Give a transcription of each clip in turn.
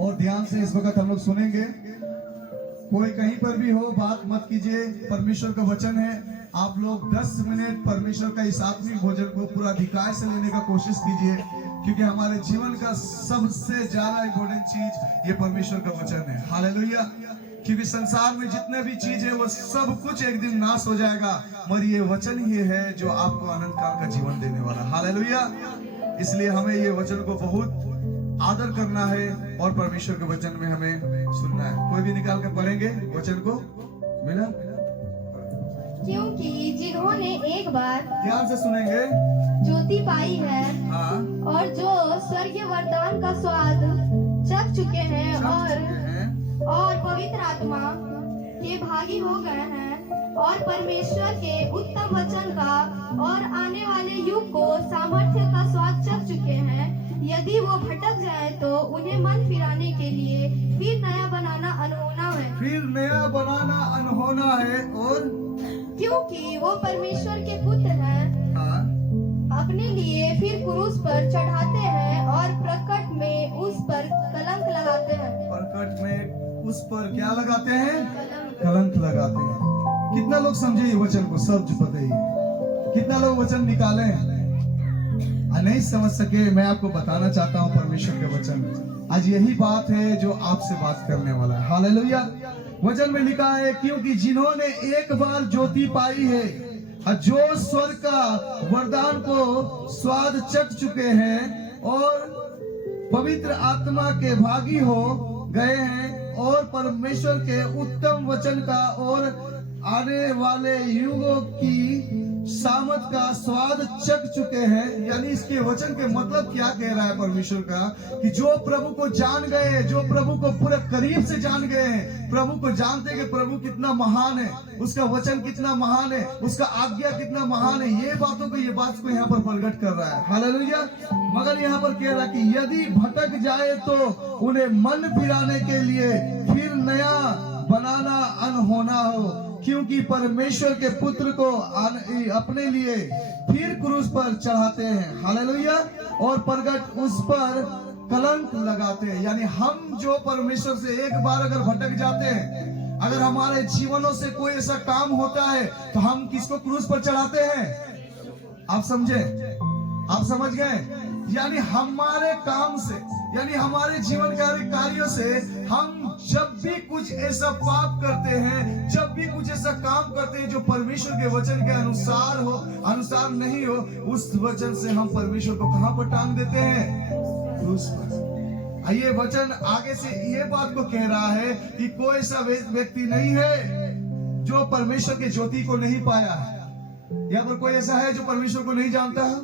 और ध्यान से इस वक्त हम लोग सुनेंगे। कोई कहीं पर भी हो बात मत कीजिए, परमेश्वर का वचन है। आप लोग 10 मिनट परमेश्वर का इस आत्मिक भोजन को पूरा अधिकार से लेने का कोशिश कीजिए, क्योंकि हमारे जीवन का सबसे ज्यादा इम्पोर्टेंट चीज ये परमेश्वर का वचन है। हालेलुया। क्योंकि संसार में जितने भी चीज है वो सब कुछ एक दिन नाश हो जाएगा, मगर ये वचन ही है जो आपको अनंत काल का जीवन देने वाला। हालेलुया। इसलिए हमें ये वचन को बहुत आदर करना है और परमेश्वर के वचन में हमें सुनना है। कोई भी निकाल कर पढ़ेंगे वचन को। मिला? क्योंकि जिन्होंने एक बार ध्यान से सुनेंगे। ज्योति पाई है हाँ, और जो स्वर्गीय वरदान का स्वाद चख चुके हैं और पवित्र आत्मा के भागी हो गए हैं और परमेश्वर के उत्तम वचन का और आने वाले युग को सामर्थ्य का स्वाद चख चुके हैं, यदि वो भटक जाए तो उन्हें मन फिराने के लिए फिर नया बनाना अनहोना है। फिर नया बनाना अनहोना है। और क्योंकि वो परमेश्वर के पुत्र हैं, हाँ, अपने लिए फिर क्रूस पर चढ़ाते हैं और प्रकट में उस पर कलंक लगाते हैं। प्रकट में उस पर क्या लगाते हैं? कलंक लगाते हैं। कितना लोग समझे ये वचन को? सब जो बताइए, कितना लोग वचन निकाले नहीं समझ सके? मैं आपको बताना चाहता हूँ परमेश्वर के वचन। आज यही बात है जो आपसे बात करने वाला है। हालेलुया। वचन में लिखा है, क्योंकि जिन्होंने एक बार ज्योति पाई है और जो स्वर्ग का वरदान को स्वाद चख चुके हैं और पवित्र आत्मा के भागी हो गए हैं और परमेश्वर के उत्तम वचन का और आने वाले युगों की सामत का स्वाद चख चुके हैं। यानी इसके वचन के मतलब क्या कह रहा है परमेश्वर का, कि जो प्रभु को जान गए, जो प्रभु को पूरे करीब से जान गए हैं, प्रभु को जानते हैं कि प्रभु कितना महान है, उसका वचन कितना महान है, उसका आज्ञा कितना महान है, ये बातों को, ये बात को यहाँ पर प्रकट कर रहा है। हालेलुया। मगर यहाँ पर कह रहा है कि यदि भटक जाए तो उन्हें मन फिराने के लिए फिर नया बनाना अनहोना हो, क्योंकि परमेश्वर के पुत्र को अपने लिए फिर क्रूस पर चढ़ाते हैं। हालेलुया। और प्रकट उस पर कलंक लगाते हैं। यानी हम जो परमेश्वर से एक बार अगर भटक जाते हैं, अगर हमारे जीवनों से कोई ऐसा काम होता है, तो हम किसको क्रूस पर चढ़ाते हैं? आप समझे? आप समझ गए? यानी हमारे काम से, यानी हमारे जीवन के हर कार्यों से हम जब भी कुछ ऐसा पाप करते हैं, जब भी कुछ ऐसा काम करते हैं जो परमेश्वर के वचन के अनुसार हो, अनुसार नहीं हो, उस वचन से हम परमेश्वर को कहां पर टांग देते हैं? क्रूस पर। ये वचन आगे से ये बात को कह रहा है कि कोई ऐसा व्यक्ति नहीं है जो परमेश्वर के ज्योति को नहीं पाया है। या पर कोई ऐसा है जो परमेश्वर को नहीं जानता है?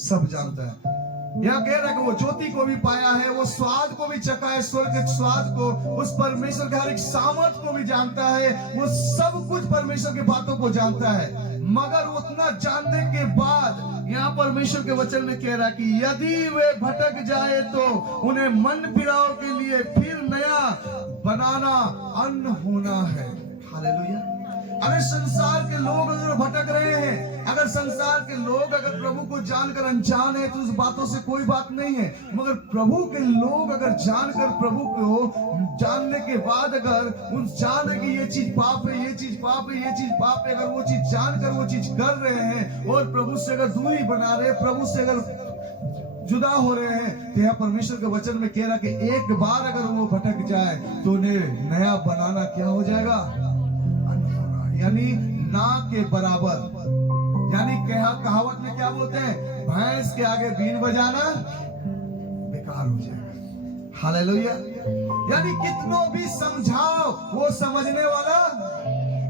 सब जानता है। यह कह रहा है कि वो ज्योति को भी पाया है, वो स्वाद को भी चखा है, स्वर्ग के स्वाद को, उस परमेश्वर के हर एक सामर्थ को भी जानता है, वो सब कुछ परमेश्वर की बातों को जानता है। मगर उतना जानने के बाद यहाँ परमेश्वर के वचन में कह रहा है कि यदि वे भटक जाए तो उन्हें मन फिराव के लिए फिर नया बनाना अनहोना है। हालेलुया। अगर संसार के लोग अगर भटक रहे हैं, अगर संसार के लोग अगर प्रभु को जानकर अनजान है, तो उस बातों से कोई बात नहीं है। मगर प्रभु के लोग अगर जानकर, प्रभु को जानने के बाद अगर उन जाने कि ये चीज पाप है, ये चीज पाप है, ये चीज पाप है, अगर वो चीज जानकर वो चीज कर रहे हैं और प्रभु से अगर दूरी बना रहे, प्रभु से अगर जुदा हो रहे हैं, तो यह परमेश्वर के वचन में कह रहा कि एक बार अगर वो भटक जाए तो उन्हें नया बनाना क्या हो जाएगा? यानी ना के बराबर। यानी कहावत में क्या बोलते हैं? भैंस के आगे बीन बजाना बेकार हो जाएगा। हालेलुया। यानी कितनों भी समझाओ, वो समझने वाला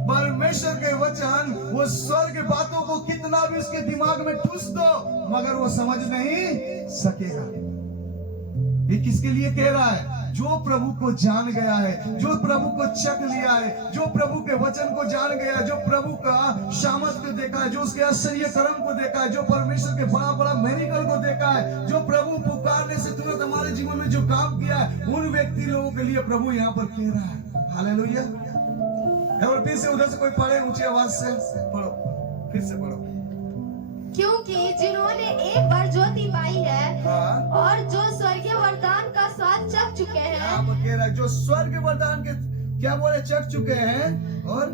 परमेश्वर के वचन, वो स्वर्ग की बातों को कितना भी उसके दिमाग में ठूस दो, मगर वो समझ नहीं सकेगा। ये किसके लिए कह रहा है? जो प्रभु को जान गया है, जो प्रभु को चख लिया है, जो प्रभु के वचन को जान गया है, जो प्रभु का सामर्थ को देखा है, जो उसके आश्चर्य कर्म को देखा है, जो परमेश्वर के बड़ा बड़ा मेरिकल को देखा है, जो प्रभु पुकारने से तुरंत हमारे जीवन में जो काम किया है, उन व्यक्ति लोगों के लिए प्रभु यहाँ पर कह रहा है। हालेलुया। फिर से उधर से कोई पढ़े ऊंची आवाज से पढ़ो, फिर से पढ़ो। क्योंकि जिन्होंने एक बार ज्योति पाई है हाँ, और जो स्वर्गीय वरदान का स्वाद चख चुके हैं यहाँ पर कह रहा है जो स्वर्ग वरदान के क्या बोले चढ़ चुके हैं और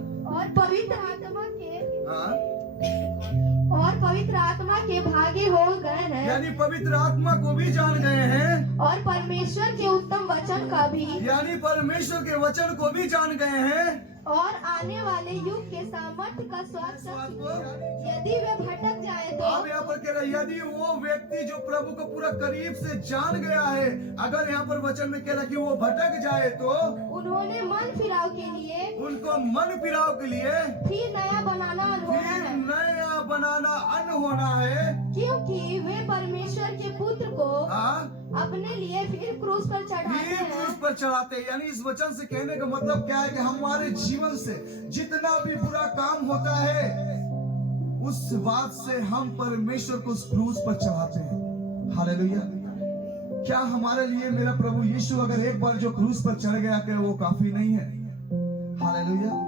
पवित्र आत्मा के हाँ, भागी हो गए हैं यानी पवित्र आत्मा को भी जान गए हैं, और परमेश्वर के उत्तम वचन का भी यानी परमेश्वर के वचन को भी जान गए हैं, और आने वाले युग के सामर्थ्य का स्वाद चख चुके हैं। यदि वे भटक जाए तो अब यहाँ पर कह रहा है यदि वो व्यक्ति जो प्रभु को पूरा करीब से जान गया है, अगर यहाँ पर वचन में कह रहा है कि वो भटक जाए तो उन्होंने मन फिराव के लिए उनको मन फिराव के लिए फिर नया बनाना अनहोना फिर है, नया बनाना अनहोना है। क्योंकि वे परमेश्वर के पुत्र को हाँ, अपने लिए फिर क्रूस पर चढ़ाते फिर हैं। क्रूस पर चढ़ाते हैं। यानी इस वचन से कहने का मतलब क्या है कि हमारे जीवन से जितना भी बुरा काम होता है उस बात से हम परमेश्वर को उस क्रूस पर चढ़ाते हैं। हालेलुया। क्या हमारे लिए मेरा प्रभु यीशु अगर एक बार जो क्रूस पर चढ़ गया क्या वो काफी नहीं है? हालेलुया।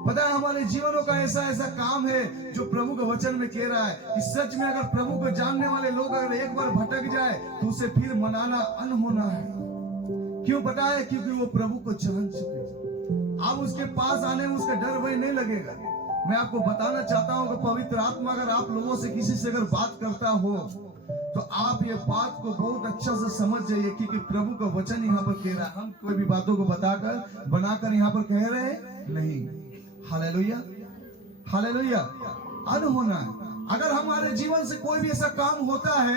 पता है हमारे जीवनों का ऐसा ऐसा काम है जो प्रभु के वचन में कह रहा है कि सच में अगर प्रभु को जानने वाले लोग अगर एक बार भटक जाए तो उसे फिर मनाना अनहोना है। क्यों पता है? क्योंकि वो प्रभु को जान चुके हैं। अब उसके पास आने में उसका डर भय नहीं लगेगा। मैं आपको बताना चाहता हूँ कि पवित्र आत्मा अगर आप लोगों से किसी से अगर बात करता हो तो आप ये बात को बहुत अच्छा से समझ जाइए क्योंकि प्रभु का वचन यहाँ पर कह रहा है। हम कोई भी बातों को बताकर बनाकर यहाँ पर कह रहे हैं नहीं। Hallelujah, hallelujah. अनहोना है। अगर हमारे जीवन से कोई भी ऐसा काम होता है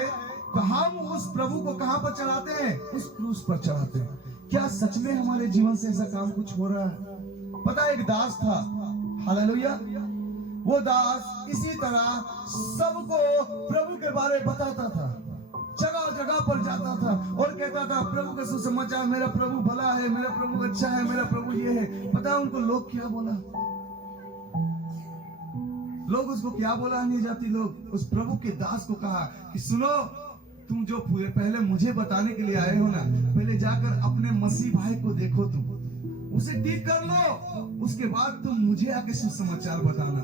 तो हम उस प्रभु को कहां पर चढ़ाते हैं? उस क्रूस पर चढ़ाते हैं। क्या सच में हमारे जीवन से ऐसा काम कुछ हो रहा है? पता है एक दास था, हालेलुया। वो दास इसी तरह सबको प्रभु के बारे में बताता था, जगह जगह पर जाता था और कहता था प्रभु का सुसमाचार, मेरा प्रभु भला है, मेरा प्रभु अच्छा है, मेरा प्रभु ये है। पता है उनको लोग क्या बोला? लोग उसको क्या बोला नहीं जाती, लोग उस प्रभु के दास को कहा कि सुनो, तुम जो पहले मुझे बताने के लिए आए हो ना, पहले जाकर अपने मसीह भाई को देखो, तुम उसे ठीक कर लो, उसके बाद तुम मुझे आके सुसमाचार बताना।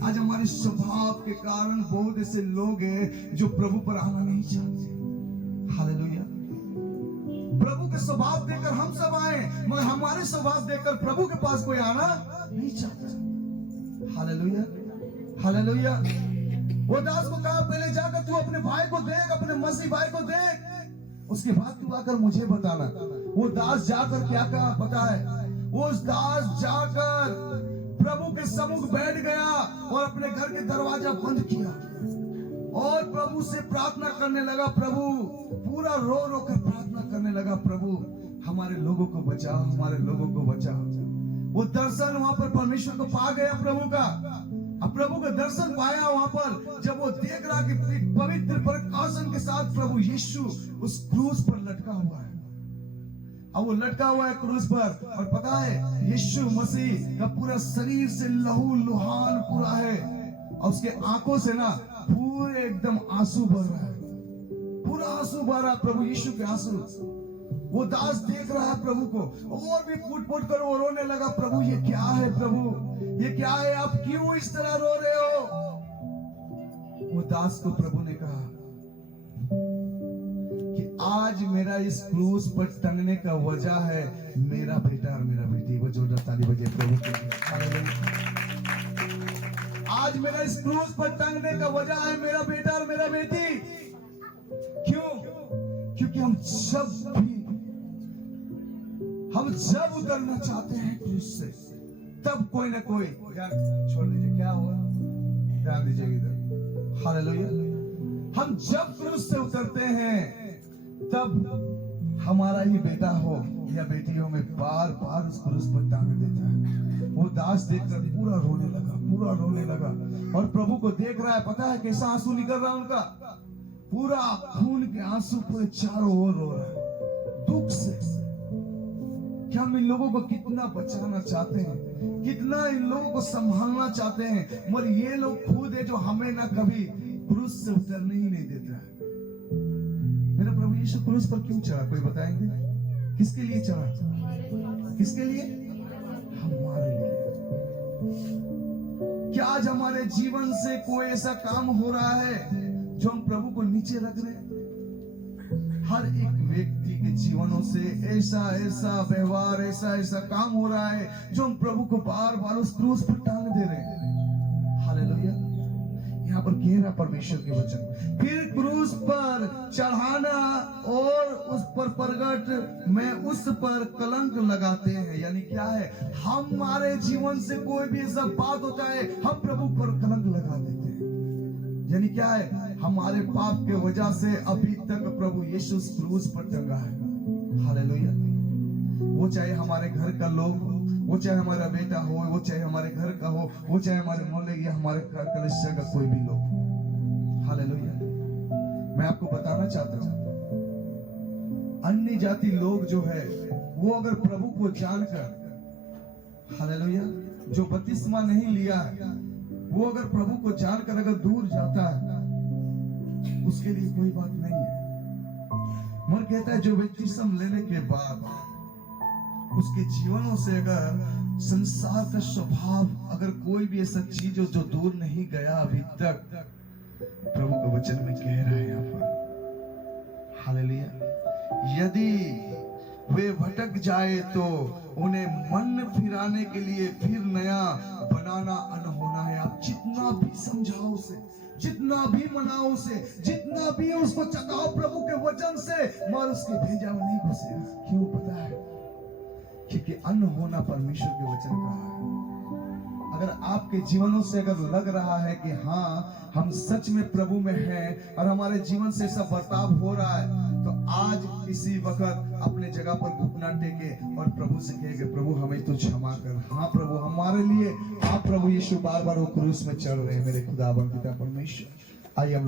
आज हमारे स्वभाव के कारण बहुत ऐसे लोग हैं जो प्रभु पर आना नहीं चाहते। हालेलुया। प्रभु के स्वभाव देखकर हम सब आए मगर हमारे स्वभाव देखकर प्रभु के पास कोई आना नहीं चाहता। Hallelujah, hallelujah. वो दास को कहा पहले जाकर तू अपने भाई को देख, अपने मसीह भाई को देख, उसके बाद तू आकर मुझे बताना। वो दास जाकर क्या कहा पता है? वो दास जाकर प्रभु के सम्मुख बैठ गया और अपने घर के दरवाजा बंद किया और प्रभु से प्रार्थना करने लगा। प्रभु पूरा रो रो कर प्रार्थना करने लगा, प्रभु हमारे लोगों को बचाओ, हमारे लोगों को बचाओ। वो दर्शन वहां पर परमेश्वर को पा गया प्रभु का। अब प्रभु का दर्शन पाया वहां पर जब वो देख रहा कि पवित्र प्रकाशन के साथ प्रभु यीशु उस क्रूस पर लटका हुआ है। अब वो लटका हुआ है क्रूस पर और पता है यीशु मसीह का पूरा शरीर से लहू लुहान पूरा है और उसके आंखों से ना पूरे एकदम आंसू बह रहा है, पूरा आंसू बह रहा है, प्रभु यीशु के आंसू। वो दास देख रहा है प्रभु को और भी फूट फूट कर वो रोने लगा, प्रभु ये क्या है, प्रभु ये क्या है, आप क्यों इस तरह रो रहे हो? वो दास को प्रभु ने कहा कि आज मेरा इस क्रूस पर टंगने का वजह है मेरा बेटा और मेरा बेटी। वो जोरदार ताली बजे प्रभु के। आज मेरा इस क्रूस पर टंगने का वजह है मेरा बेटा और मेरा बेटी। क्यों? क्योंकि हम जब उतरना चाहते हैं क्रूस से तब कोई ना कोई, यार छोड़ दीजिए क्या हुआ, ध्यान दीजिए इधर। हालेलुया। हम जब क्रूस से उतरते हैं तब हमारा ही बेटा हो या बेटी हो हमें बार बार उस क्रूस पर टांग देता है। वो दास देखकर पूरा रोने लगा, पूरा रोने लगा और प्रभु को देख रहा है। पता है कैसा आंसू निकल रहा है उनका? पूरा खून के आंसू पूरे चारों ओर रो रहा है दुख से। क्या हम इन लोगों को कितना बचाना चाहते हैं, कितना इन लोगों को संभालना चाहते हैं, मगर ये लोग खुद है जो हमें ना कभी क्रूस से उतरने ही नहीं देता है। मेरा प्रभु यीशु क्रूस पर क्यों चढ़ा, कोई बताएंगे? किसके लिए चढ़ा? किसके लिए? हमारे लिए। क्या आज हमारे जीवन से कोई ऐसा काम हो रहा है जो हम प्रभु को नीचे रख रहे हैं? हर एक व्यक्ति के जीवनों से ऐसा ऐसा व्यवहार, ऐसा ऐसा काम हो रहा है जो हम प्रभु को बार बार उस क्रूस पर टांग दे रहे हैं। हालेलुया। यहाँ पर कह रहा परमेश्वर के वचन, फिर क्रूस पर चढ़ाना और उस पर प्रगट में उस पर कलंक लगाते हैं। यानी क्या है, हमारे जीवन से कोई भी ऐसा बात होता है हम प्रभु पर कलंक लगा देते हैं। यानी क्या है, हमारे पाप के वजह से अभी तक प्रभु यीशु क्रूस पर टंगा है। हालेलुया। वो चाहे हमारे घर का लोग हो, वो चाहे हमारा बेटा हो, वो चाहे हमारे घर का हो, वो चाहे हमारे मोहल्ले या हमारे कलिसिया का कोई भी लोग। हालेलुया। मैं आपको बताना चाहता हूं, अन्य जाति लोग जो है वो अगर प्रभु को जानकर, हालेलुया, जो बपतिस्मा नहीं लिया है, वो अगर प्रभु को जानकर अगर दूर जाता है, उसके लिए कोई बात नहीं है। मन कहता है जो बपतिस्मा लेने के बाद उसके जीवनों से अगर संसार का स्वभाव, अगर कोई भी ऐसा चीज जो दूर नहीं गया अभी तक, प्रभु के वचन में कह रहा है यहाँ पर, हालेलुया, यदि वे भटक जाए तो उन्हें मन फिराने के लिए फिर नया बनाना अनहोना है। आप जितना भी समझाओ उसे, जितना भी मनाओ उसे, जितना भी उसको चकाओ प्रभु के वचन से, मगर उसके भेजा में नहीं घुसेगा। क्यों पता है? क्योंकि अन्न होना परमेश्वर के वचन का है। अगर आपके जीवनों से अगर लग रहा है कि हाँ हम सच में प्रभु में हैं और हमारे जीवन से सब बर्ताव हो रहा है, तो आज इसी वक्त अपने जगह पर घुटना टेके और प्रभु से कहे कि प्रभु हमें तो क्षमा कर। हाँ प्रभु, हमारे लिए आप प्रभु यीशु बार बार वो क्रूस में चढ़ रहे हैं। मेरे खुदाबंद पिता परमेश्वर, आइए हम लोग